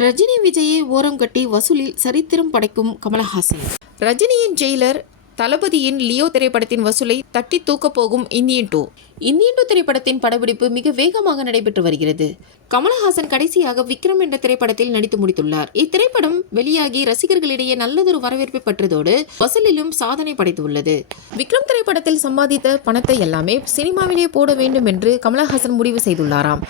ரஜினி விஜயை ஓரம் கட்டி வசூலில் சரித்திரம் படைக்கும் கமலஹாசன். ரஜினியின் ஜெயிலர், தளபதியின் லியோ திரைப்படத்தின் வசூலை தட்டி தூக்க போகும் இந்தியன் 2. இந்தியன் 2 திரைப்படத்தின் படப்பிடிப்பு மிக வேகமாக நடைபெற்று வருகிறது. கமலஹாசன் கடைசியாக விக்ரம் என்ற திரைப்படத்தில் நடித்து முடித்துள்ளார். இத்திரைப்படம் வெளியாகி ரசிகர்களிடையே நல்லதொரு வரவேற்பை பெற்றதோடு வசூலிலும் சாதனை படைத்துள்ளது. விக்ரம் திரைப்படத்தில் சம்பாதித்த பணத்தை எல்லாமே சினிமாவிலே போட வேண்டும் என்று கமலஹாசன் முடிவு செய்துள்ளாராம்.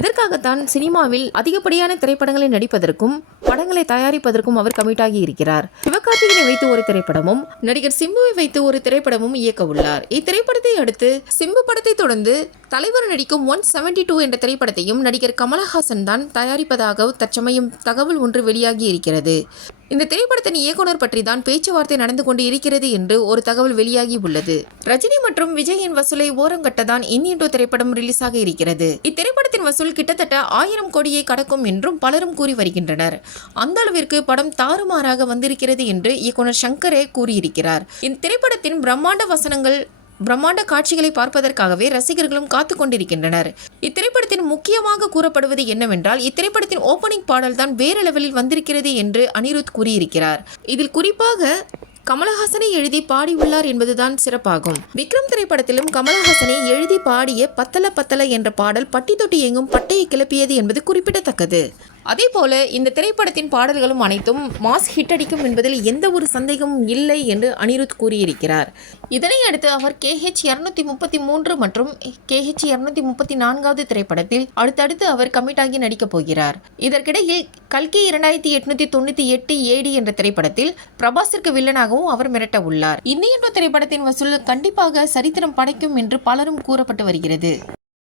இதற்காகத்தான் சினிமாவில் அதிகப்படியான திரைப்படங்களை நடிப்பதற்கும் படங்களை தயாரிப்பதற்கும் அவர் கமிட்டாகி இருக்கிறார். சிவகார்த்திகேயனை வைத்து ஒரு திரைப்படமும் நடிகர் சிம்புவை வைத்து ஒரு திரைப்படமும் இயக்க உள்ளார். இத்திரைப்படத்தை அடுத்து சிம்பு படத்தை தொடர்ந்து தலைவர் நடிக்கும் 172 என்ற திரைப்படத்தையும் நடிகர் கமலஹாசன் தான் தயாரிப்பதாக தற்சமயம் தகவல் ஒன்று வெளியாகி இருக்கிறது. இந்த திரைப்படத்தின் இயக்குனர் பற்றி தான் பேச்சுவார்த்தை நடந்து கொண்டு இருக்கிறது என்று ஒரு தகவல் வெளியாகி உள்ளது. ரஜினி மற்றும் விஜயின் வசூலை ஓரங்கட்டதான் இந்தியன் 2 திரைப்படம் ரிலீஸ் ஆக இருக்கிறது. இத்திரைப்படத்தின் வசூல் கிட்டத்தட்ட 1000 கோடியை கடக்கும் என்றும் பலரும் கூறி வருகின்றனர். அந்த அளவிற்கு படம் தாறுமாறாக வந்திருக்கிறது என்று இயக்குனர் சங்கரே கூறியிருக்கிறார். இந்த திரைப்படத்தின் பிரம்மாண்ட காட்சிகளை பார்ப்பதற்காகவே ரசிகர்களும் காத்து கொண்டிருக்கின்றனர். இத்திரைப்படத்தின் முக்கியமாக கூறப்படுவது என்னவென்றால், இத்திரைப்படத்தின் ஓபனிங் பாடல் தான் வேறு லெவலில் வந்திருக்கிறது என்று அனிருத் கூறியிருக்கிறார். இதில் குறிப்பாக கமலஹாசனை எழுதி பாடியுள்ளார் என்பதுதான் சிறப்பாகும். விக்ரம் திரைப்படத்திலும் கமலஹாசனை எழுதி பாடிய பத்தல பத்தல என்ற பாடல் பட்டி தொட்டி எங்கும் பட்டையை கிளப்பியது என்பது குறிப்பிடத்தக்கது. அதேபோல இந்த திரைப்படத்தின் பாடல்களும் அனைத்தும் மாஸ் ஹிட் அடிக்கும் என்பதில் எந்த ஒரு சந்தேகமும் இல்லை என்று அனிருத் கூறியிருக்கிறார். இதனை அடுத்து அவர் KH 233 மற்றும் KH 234வது திரைப்படத்தில் அடுத்தடுத்து அவர் கமிட்டாகி நடிக்கப் போகிறார். இதற்கிடையில் கல்கி 2898 AD என்ற திரைப்படத்தில் பிரபாஸிற்கு வில்லனாகவும் அவர் மிரட்ட உள்ளார். இந்தியன் 2 திரைப்படத்தின் வசூல் கண்டிப்பாக சரித்திரம் படைக்கும் என்று பலரும் கூறப்பட்டு வருகிறது.